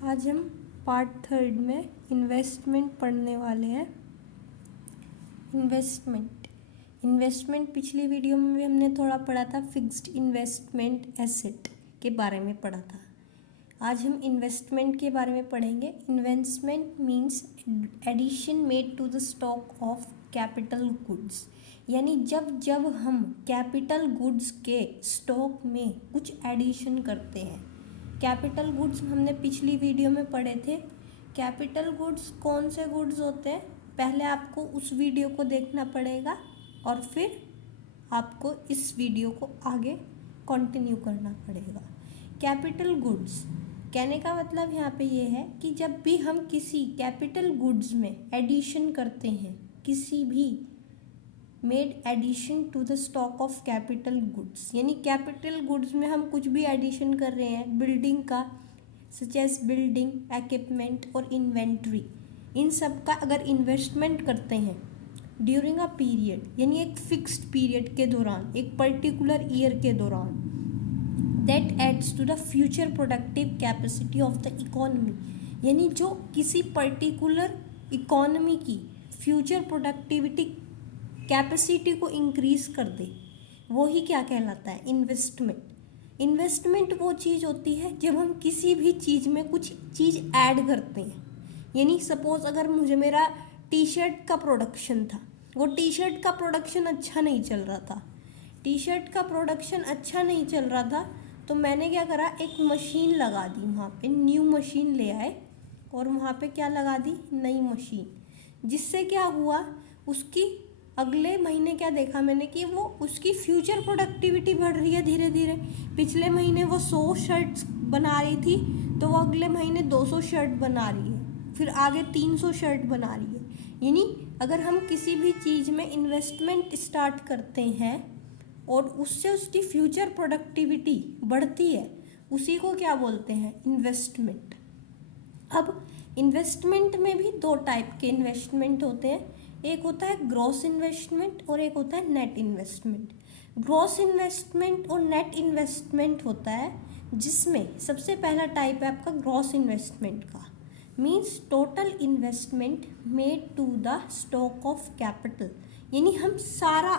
आज हम पार्ट 3 में इन्वेस्टमेंट पढ़ने वाले हैं। इन्वेस्टमेंट पिछली वीडियो में भी हमने थोड़ा पढ़ा था, फिक्स्ड इन्वेस्टमेंट एसेट के बारे में पढ़ा था। आज हम इन्वेस्टमेंट के बारे में पढ़ेंगे। Investment means addition made to the stock of capital goods, यानी जब हम कैपिटल गुड्स के स्टॉक में कुछ एडिशन करते हैं। कैपिटल गुड्स हमने पिछली वीडियो में पढ़े थे। कैपिटल गुड्स कौन से गुड्स होते हैं, पहले आपको उस वीडियो को देखना पड़ेगा और फिर आपको इस वीडियो को आगे कंटिन्यू करना पड़ेगा। कैपिटल गुड्स कहने का मतलब यहाँ पे ये है कि जब भी हम किसी कैपिटल गुड्स में एडिशन करते हैं, किसी भी made addition to the stock of capital goods, यानी कैपिटल गुड्स में हम कुछ भी एडिशन कर रहे हैं बिल्डिंग का, सच एज बिल्डिंग, इक्विपमेंट और इन्वेंट्री, इन सब का अगर इन्वेस्टमेंट करते हैं ड्यूरिंग अ पीरियड, यानी एक फिक्स्ड पीरियड के दौरान, एक पर्टिकुलर ईयर के दौरान, that adds to the future productive capacity of the economy, यानी जो किसी पर्टिकुलर इकोनॉमी की फ्यूचर प्रोडक्टिविटी कैपेसिटी को इंक्रीज कर दे, वो ही क्या कहलाता है, इन्वेस्टमेंट। इन्वेस्टमेंट वो चीज़ होती है जब हम किसी भी चीज़ में कुछ चीज़ ऐड करते हैं। यानी सपोज अगर मेरा टी शर्ट का प्रोडक्शन था, वो टी शर्ट का प्रोडक्शन अच्छा नहीं चल रहा था, तो मैंने क्या करा, एक मशीन लगा दी वहाँ पे, न्यू मशीन ले आए और वहाँ पे क्या लगा दी, नई मशीन, जिससे क्या हुआ, उसकी अगले महीने क्या देखा मैंने कि वो उसकी फ्यूचर प्रोडक्टिविटी बढ़ रही है धीरे धीरे। पिछले महीने वो 100 शर्ट्स बना रही थी, तो वो अगले महीने 200 शर्ट बना रही है, फिर आगे 300 शर्ट बना रही है। यानी अगर हम किसी भी चीज़ में इन्वेस्टमेंट स्टार्ट करते हैं और उससे उसकी फ्यूचर प्रोडक्टिविटी बढ़ती है, उसी को क्या बोलते हैं, इन्वेस्टमेंट। अब इन्वेस्टमेंट में भी दो टाइप के इन्वेस्टमेंट होते हैं, एक होता है ग्रॉस इन्वेस्टमेंट और एक होता है नेट इन्वेस्टमेंट। ग्रॉस इन्वेस्टमेंट और नेट इन्वेस्टमेंट होता है जिसमें सबसे पहला टाइप है आपका ग्रॉस इन्वेस्टमेंट का, means total investment made to the stock of capital, यानी हम सारा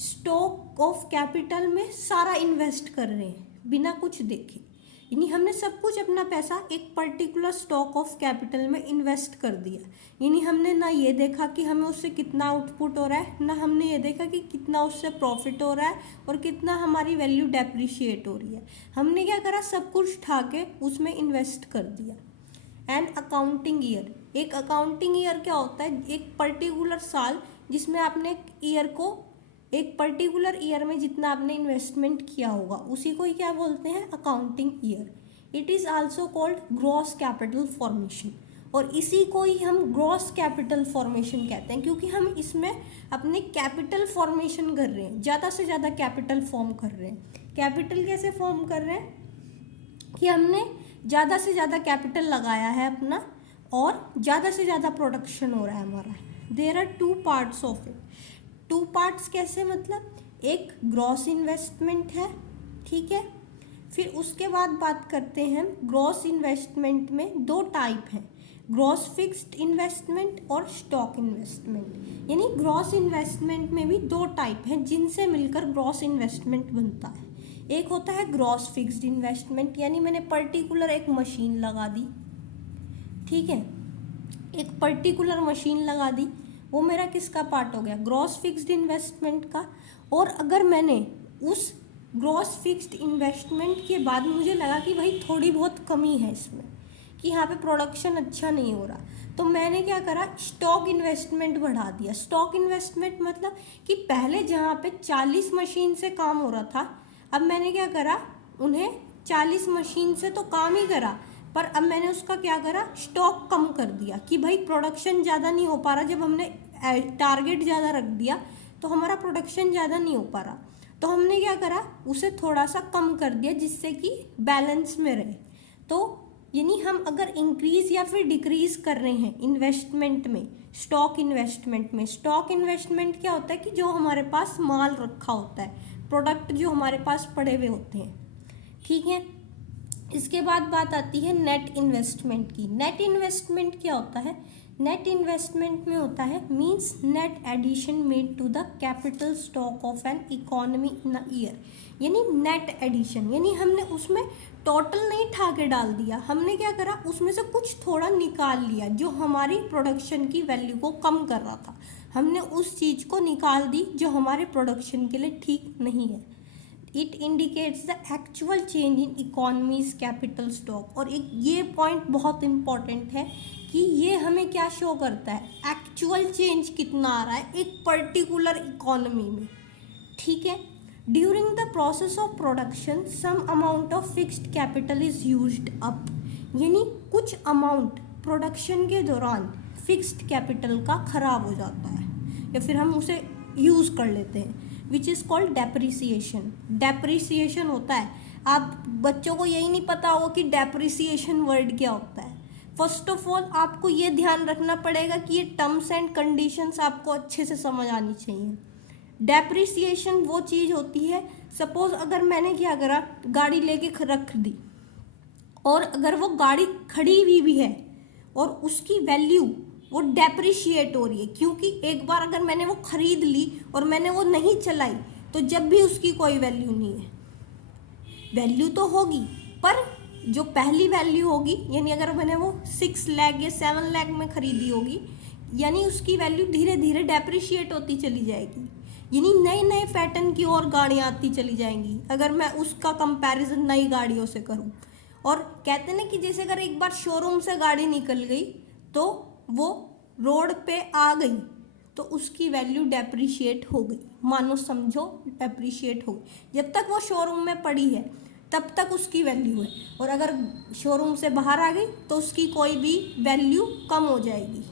स्टॉक ऑफ कैपिटल में सारा इन्वेस्ट कर रहे हैं बिना कुछ देखे, यानी हमने सब कुछ अपना पैसा एक पर्टिकुलर स्टॉक ऑफ कैपिटल में इन्वेस्ट कर दिया। यानी हमने ना ये देखा कि हमें उससे कितना आउटपुट हो रहा है, ना हमने ये देखा कि कितना उससे प्रॉफिट हो रहा है और कितना हमारी वैल्यू डेप्रिशिएट हो रही है। हमने क्या करा, सब कुछ उठा के उसमें इन्वेस्ट कर दिया। एंड अकाउंटिंग ईयर, एक अकाउंटिंग ईयर क्या होता है, एक पर्टिकुलर साल जिसमें आपने एक पर्टिकुलर ईयर में जितना आपने इन्वेस्टमेंट किया होगा, उसी को ही क्या बोलते हैं, accounting year. It is also called gross capital formation, और इसी को ही हम ग्रॉस कैपिटल फॉर्मेशन कहते हैं, क्योंकि हम इसमें अपने कैपिटल फॉर्मेशन कर रहे हैं, ज़्यादा से ज़्यादा कैपिटल फॉर्म कर रहे हैं। कैपिटल कैसे फॉर्म कर रहे हैं कि हमने ज़्यादा से ज़्यादा कैपिटल लगाया है अपना और ज़्यादा से ज़्यादा प्रोडक्शन हो रहा है हमारा। There are 2 parts of it. 2 parts कैसे, मतलब एक ग्रॉस इन्वेस्टमेंट है, ठीक है, फिर उसके बाद बात करते हैं ग्रॉस इन्वेस्टमेंट में 2 टाइप हैं, ग्रॉस फिक्स्ड इन्वेस्टमेंट और स्टॉक इन्वेस्टमेंट। यानी ग्रॉस इन्वेस्टमेंट में भी 2 टाइप हैं जिनसे मिलकर ग्रॉस इन्वेस्टमेंट बनता है। एक होता है ग्रॉस फिक्स्ड इन्वेस्टमेंट, यानी मैंने पर्टिकुलर एक मशीन लगा दी, ठीक है, एक पर्टिकुलर मशीन लगा दी, वो मेरा किसका पार्ट हो गया, ग्रॉस फिक्स्ड इन्वेस्टमेंट का। और अगर मैंने उस ग्रॉस फिक्स्ड इन्वेस्टमेंट के बाद मुझे लगा कि भाई थोड़ी बहुत कमी है इसमें, कि यहाँ पे प्रोडक्शन अच्छा नहीं हो रहा, तो मैंने क्या करा, स्टॉक इन्वेस्टमेंट बढ़ा दिया। स्टॉक इन्वेस्टमेंट मतलब कि पहले जहाँ पे 40 मशीन से काम हो रहा था, अब मैंने क्या करा, उन्हें 40 मशीन से तो काम ही करा, पर अब मैंने उसका क्या करा, स्टॉक कम कर दिया कि भाई प्रोडक्शन ज़्यादा नहीं हो पा रहा। जब हमने टारगेट ज़्यादा रख दिया तो हमारा प्रोडक्शन ज़्यादा नहीं हो पा रहा, तो हमने क्या करा, उसे थोड़ा सा कम कर दिया जिससे कि बैलेंस में रहे। तो यानी हम अगर इंक्रीज या फिर डिक्रीज कर रहे हैं इन्वेस्टमेंट में, स्टॉक इन्वेस्टमेंट क्या होता है कि जो हमारे पास माल रखा होता है, प्रोडक्ट जो हमारे पास पड़े हुए होते हैं, ठीक है। इसके बाद बात आती है नेट इन्वेस्टमेंट की। नेट इन्वेस्टमेंट क्या होता है? नेट इन्वेस्टमेंट में होता है means net addition made to the capital stock of an economy in a year. यानी नेट एडिशन यानी हमने उसमें टोटल नहीं ठा के डाल दिया, हमने क्या करा, उसमें से कुछ थोड़ा निकाल लिया जो हमारी प्रोडक्शन की वैल्यू को कम कर रहा था, हमने उस चीज़ को निकाल दी जो हमारे प्रोडक्शन के लिए ठीक नहीं है। It indicates the actual change in economies capital stock. और एक ये पॉइंट बहुत इंपॉर्टेंट है कि ये हमें क्या शो करता है, एक्चुअल चेंज कितना आ रहा है एक पर्टिकुलर इकोनॉमी में। ठीक है। During the process of production some amount of fixed capital is used up. यानी कुछ अमाउंट प्रोडक्शन के दौरान फिक्स्ड कैपिटल का खराब हो जाता है या फिर हम उसे यूज़ कर लेते हैं, which is called depreciation. Depreciation होता है, आप बच्चों को यही नहीं पता होगा कि डेप्रिसिएशन वर्ड क्या होता है। फर्स्ट ऑफ ऑल आपको ये ध्यान रखना पड़ेगा कि ये टर्म्स एंड कंडीशंस आपको अच्छे से समझ आनी चाहिए। डेप्रिसिएशन वो चीज़ होती है, सपोज अगर मैंने क्या करा, गाड़ी लेके रख दी और अगर वो गाड़ी खड़ी हुई भी है और उसकी वैल्यू वो डेप्रिशिएट हो रही है, क्योंकि एक बार अगर मैंने वो खरीद ली और मैंने वो नहीं चलाई तो जब भी उसकी कोई वैल्यू नहीं है। वैल्यू तो होगी पर जो पहली वैल्यू होगी, यानी अगर मैंने वो 6 लाख या 7 लाख में खरीदी होगी, यानी उसकी वैल्यू धीरे धीरे डेप्रिशिएट होती चली जाएगी। यानी नए नए पैटर्न की और गाड़ियाँ आती चली जाएंगी अगर मैं उसका कंपैरिजन नई गाड़ियों से करूँ। और कहते हैं ना कि जैसे अगर एक बार शोरूम से गाड़ी निकल गई तो वो रोड पे आ गई तो उसकी वैल्यू डेप्रिशिएट हो गई, मानो समझो डेप्रिशिएट हो गई। जब तक वो शोरूम में पड़ी है तब तक उसकी वैल्यू है, और अगर शोरूम से बाहर आ गई तो उसकी कोई भी वैल्यू कम हो जाएगी।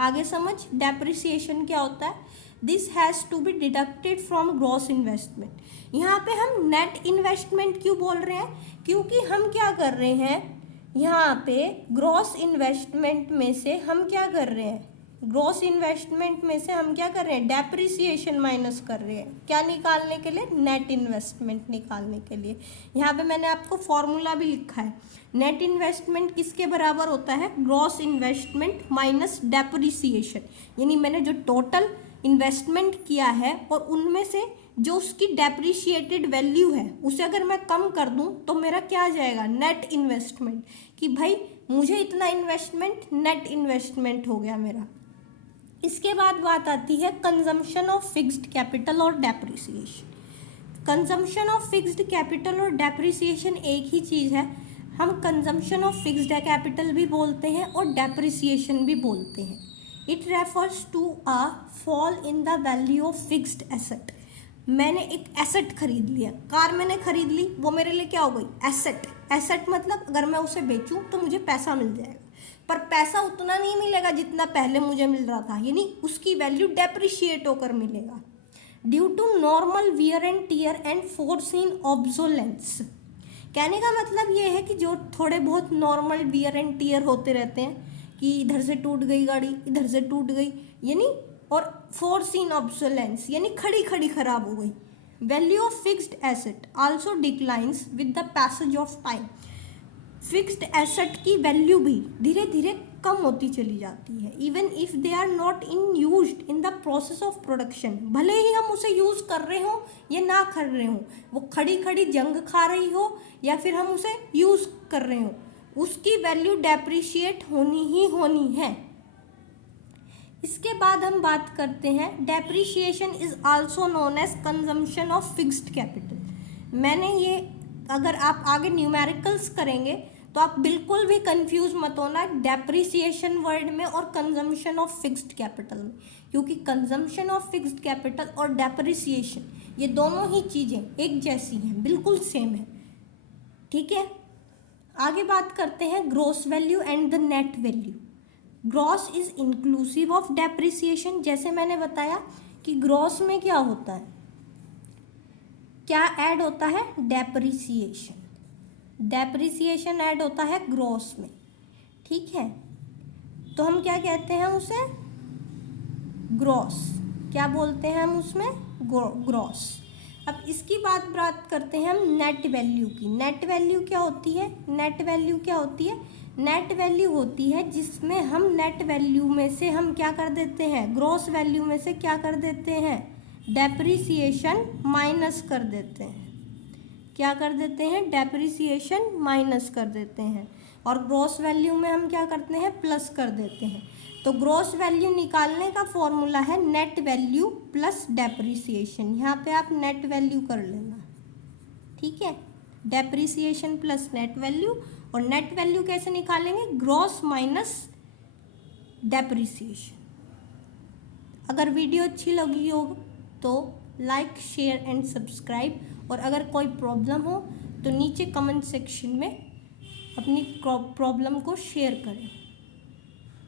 आगे समझ, डेप्रिसिएशन क्या होता है। This has to be deducted from gross investment. यहाँ पे हम नेट इन्वेस्टमेंट क्यों बोल रहे हैं, क्योंकि हम क्या कर रहे हैं यहाँ पे ग्रॉस इन्वेस्टमेंट में से हम क्या कर रहे हैं, ग्रॉस इन्वेस्टमेंट में से हम क्या कर रहे हैं, डेप्रिसिएशन माइनस कर रहे हैं। क्या निकालने के लिए, नेट इन्वेस्टमेंट निकालने के लिए। यहाँ पे मैंने आपको फॉर्मूला भी लिखा है, नेट इन्वेस्टमेंट किसके बराबर होता है, ग्रॉस इन्वेस्टमेंट माइनस डेप्रिसिएशन। यानी मैंने जो टोटल इन्वेस्टमेंट किया है और उनमें से जो उसकी डेप्रिशिएटेड वैल्यू है उसे अगर मैं कम कर दूं तो मेरा क्या आ जाएगा, नेट इन्वेस्टमेंट। कि भाई मुझे इतना इन्वेस्टमेंट नेट इन्वेस्टमेंट हो गया मेरा। इसके बाद बात आती है कंजम्पशन ऑफ फिक्स्ड कैपिटल और depreciation. Consumption of fixed capital और डेप्रिसिएशन एक ही चीज़ है। हम कंजम्पशन ऑफ फिक्स्ड कैपिटल भी बोलते हैं और डेप्रिसिएशन भी बोलते हैं। It refers to a fall in the value of fixed asset. मैंने एक एसेट खरीद लिया, कार मैंने खरीद ली, वो मेरे लिए क्या हो गई, एसेट। एसेट मतलब अगर मैं उसे बेचूं तो मुझे पैसा मिल जाएगा, पर पैसा उतना नहीं मिलेगा जितना पहले मुझे मिल रहा था, यानी उसकी वैल्यू डेप्रिशिएट होकर मिलेगा। Due to normal wear and tear and foreseen obsolescence. कहने का मतलब ये है कि जो थोड़े बहुत नॉर्मल वियर एंड टियर होते रहते हैं कि इधर से टूट गई गाड़ी, इधर से टूट गई, यानी और फोरसीन ऑब्सोलेंस यानी खड़ी खड़ी खराब हो गई। Value of fixed asset also declines with the passage of time. Fixed asset की वैल्यू भी धीरे धीरे कम होती चली जाती है, even if they are not in used in the process of production. भले ही हम उसे यूज कर रहे हो या ना कर रहे हो, वो खड़ी खड़ी जंग खा रही हो या फिर हम उसे यूज कर रहे हो, उसकी वैल्यू डेप्रिशिएट होनी ही होनी है। इसके बाद हम बात करते हैं depreciation is also known as consumption of fixed capital. मैंने ये, अगर आप आगे न्यूमेरिकल्स करेंगे तो आप बिल्कुल भी कंफ्यूज मत होना डेप्रिसिएशन वर्ड में और कंजम्पशन ऑफ फिक्स्ड कैपिटल में, क्योंकि कंजम्पशन ऑफ फिक्स्ड कैपिटल और डेप्रिसिएशन ये दोनों ही चीज़ें एक जैसी हैं, बिल्कुल सेम है। ठीक है, आगे बात करते हैं gross value and the net value. Gross is inclusive of depreciation. जैसे मैंने बताया कि ग्रॉस में क्या होता है, क्या ऐड होता है, डेप्रिसिएशन। डेप्रिसिएशन ऐड होता है ग्रॉस में। ठीक है, तो हम क्या कहते हैं उसे, ग्रॉस। क्या बोलते हैं हम उसमें, ग्रॉस। अब इसकी बात करते हैं हम नेट वैल्यू की। नेट वैल्यू क्या होती है? नेट वैल्यू क्या होती है? नेट वैल्यू होती है जिसमें हम नेट वैल्यू में से हम क्या कर देते हैं, ग्रॉस वैल्यू में से क्या कर देते हैं, डेप्रिसिएशन माइनस कर देते हैं। क्या कर देते हैं? डेप्रिसिएशन माइनस कर देते हैं। और ग्रॉस वैल्यू में हम क्या करते हैं, प्लस कर देते हैं। तो ग्रॉस वैल्यू निकालने का फॉर्मूला है नेट वैल्यू प्लस डेप्रिसिएशन। यहाँ पे आप नेट वैल्यू कर लेना, ठीक है, डेप्रिसिएशन प्लस नेट वैल्यू। और नेट वैल्यू कैसे निकालेंगे? Gross minus depreciation. अगर वीडियो अच्छी लगी हो तो लाइक, शेयर एंड सब्सक्राइब। और अगर कोई प्रॉब्लम हो तो नीचे कमेंट सेक्शन में अपनी प्रॉब्लम को शेयर करें।